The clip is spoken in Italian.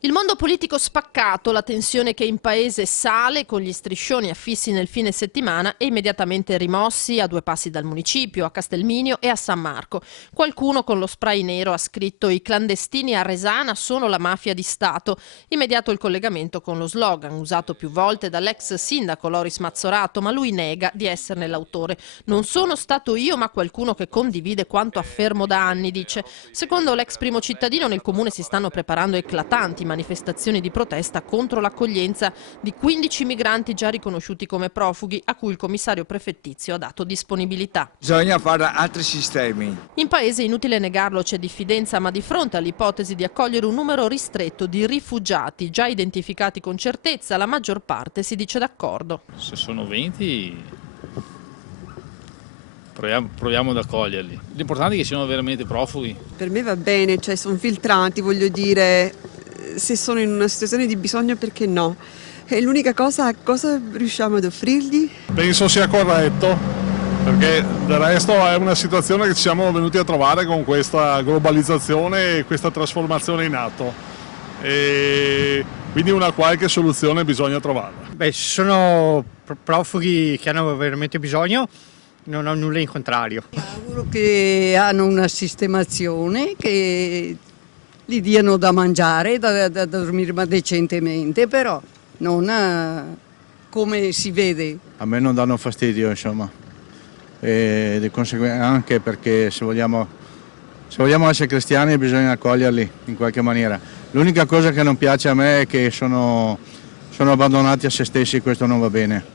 Il mondo politico spaccato, la tensione che in paese sale con gli striscioni affissi nel fine settimana e immediatamente rimossi a 2 passi dal municipio, a Castelminio e a San Marco. Qualcuno con lo spray nero ha scritto: "I clandestini a Resana sono la mafia di Stato". Immediato il collegamento con lo slogan usato più volte dall'ex sindaco Loris Mazzorato, ma lui nega di esserne l'autore. "Non sono stato io, ma qualcuno che condivide quanto affermo da anni", dice. Secondo l'ex primo cittadino, nel comune si stanno preparando eclatanti manifestazioni di protesta contro l'accoglienza di 15 migranti già riconosciuti come profughi, a cui il commissario prefettizio ha dato disponibilità. Bisogna fare altri sistemi. In paese, inutile negarlo, c'è diffidenza, ma di fronte all'ipotesi di accogliere un numero ristretto di rifugiati già identificati con certezza, la maggior parte si dice d'accordo. Se sono 20 proviamo ad accoglierli. L'importante è che siano veramente profughi. Per me va bene, cioè sono filtrati, voglio dire, se sono in una situazione di bisogno perché no? È l'unica cosa riusciamo ad offrirgli? Penso sia corretto, perché del resto è una situazione che ci siamo venuti a trovare con questa globalizzazione e questa trasformazione in atto. E quindi una qualche soluzione bisogna trovarla. Beh, ci sono profughi che hanno veramente bisogno. Non ho nulla in contrario. Mi auguro che hanno una sistemazione, che gli diano da mangiare, da dormire ma decentemente, però non come si vede. A me non danno fastidio, insomma, e di conseguenza anche perché se vogliamo essere cristiani bisogna accoglierli in qualche maniera. L'unica cosa che non piace a me è che sono abbandonati a se stessi, questo non va bene.